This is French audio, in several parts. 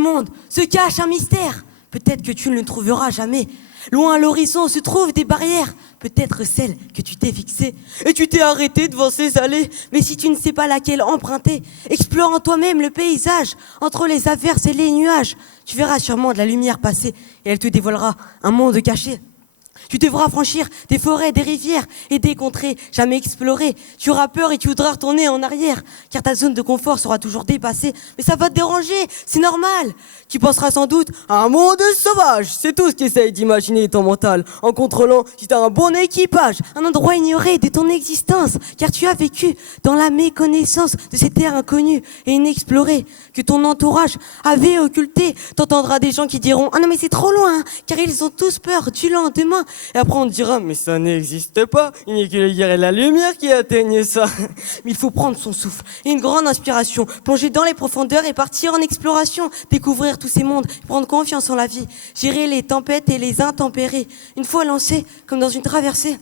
monde se cache un mystère. Peut-être que tu ne le trouveras jamais. Loin à l'horizon se trouvent des barrières. Peut-être celle que tu t'es fixée. Et tu t'es arrêté devant ces allées. Mais si tu ne sais pas laquelle emprunter, explore en toi-même le paysage. Entre les averses et les nuages, tu verras sûrement de la lumière passer. Et elle te dévoilera un monde caché. Tu devras franchir des forêts, des rivières et des contrées jamais explorées. Tu auras peur et tu voudras retourner en arrière, car ta zone de confort sera toujours dépassée. Mais ça va te déranger, c'est normal. Tu penseras sans doute à un monde sauvage. C'est tout ce qu'essaye d'imaginer ton mental, en contrôlant si t'as un bon équipage. Un endroit ignoré de ton existence, car tu as vécu dans la méconnaissance de ces terres inconnues et inexplorées, que ton entourage avait occultées. T'entendras des gens qui diront « Ah non mais c'est trop loin hein, », car ils ont tous peur du lendemain. Et après on te dira, mais ça n'existe pas, il n'y a que la guerre et la lumière qui atteignent ça. Mais il faut prendre son souffle et une grande inspiration, plonger dans les profondeurs et partir en exploration, découvrir tous ces mondes, prendre confiance en la vie, gérer les tempêtes et les intempéries. Une fois lancé, comme dans une traversée,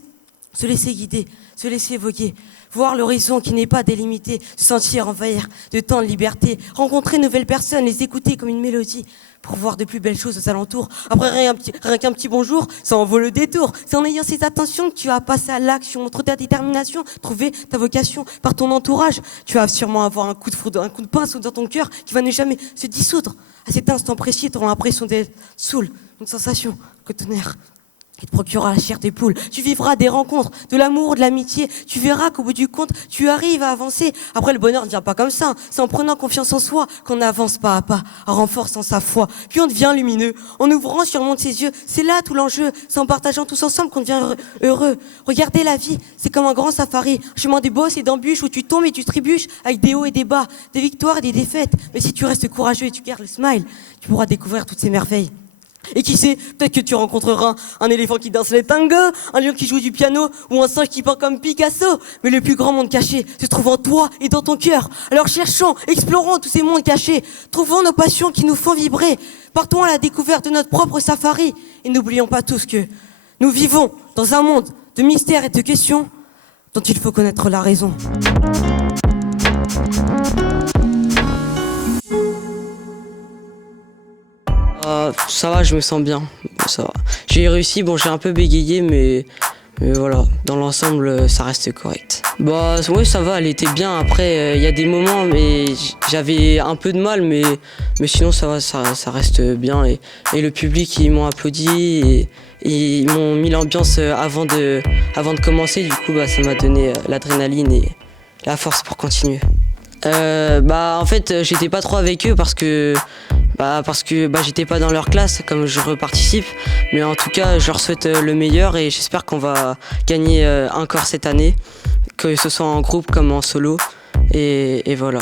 se laisser guider, se laisser voguer, voir l'horizon qui n'est pas délimité, se sentir envahir de tant de liberté, rencontrer de nouvelles personnes, les écouter comme une mélodie, pour voir de plus belles choses aux alentours. Après rien qu'un petit bonjour, ça en vaut le détour. C'est en ayant ces attentions que tu vas passer à l'action, entre ta détermination, trouver ta vocation par ton entourage. Tu vas sûrement avoir un coup de foudre, un coup de pince dans ton cœur qui va ne jamais se dissoudre. À cet instant précis, tu auras l'impression d'être saoul, une sensation cotonnaire qui te procurera la chair des poules. Tu vivras des rencontres, de l'amour, de l'amitié. Tu verras qu'au bout du compte, tu arrives à avancer. Après, le bonheur ne vient pas comme ça. C'est en prenant confiance en soi qu'on avance pas à pas, en renforçant sa foi. Puis on devient lumineux. En ouvrant, surmonte ses yeux. C'est là tout l'enjeu. C'est en partageant tous ensemble qu'on devient heureux. Regardez la vie, c'est comme un grand safari. Un chemin des bosses et d'embûches où tu tombes et tu trébuches avec des hauts et des bas, des victoires et des défaites. Mais si tu restes courageux et tu gardes le smile, tu pourras découvrir toutes ces merveilles. Et qui sait, peut-être que tu rencontreras un éléphant qui danse les tangos, un lion qui joue du piano ou un singe qui peint comme Picasso. Mais le plus grand monde caché se trouve en toi et dans ton cœur. Alors cherchons, explorons tous ces mondes cachés. Trouvons nos passions qui nous font vibrer. Partons à la découverte de notre propre safari. Et n'oublions pas tous que nous vivons dans un monde de mystères et de questions dont il faut connaître la raison. Ça va, je me sens bien, ça va. J'ai réussi, bon j'ai un peu bégayé mais voilà, dans l'ensemble ça reste correct. Bah ouais ça va, elle était bien, après il y a des moments mais j'avais un peu de mal mais sinon ça va, ça reste bien et le public ils m'ont applaudi et ils m'ont mis l'ambiance avant de commencer, du coup bah ça m'a donné l'adrénaline et la force pour continuer. En fait j'étais pas trop avec eux parce que j'étais pas dans leur classe comme je reparticipe, mais en tout cas je leur souhaite le meilleur et j'espère qu'on va gagner encore cette année, que ce soit en groupe comme en solo et voilà.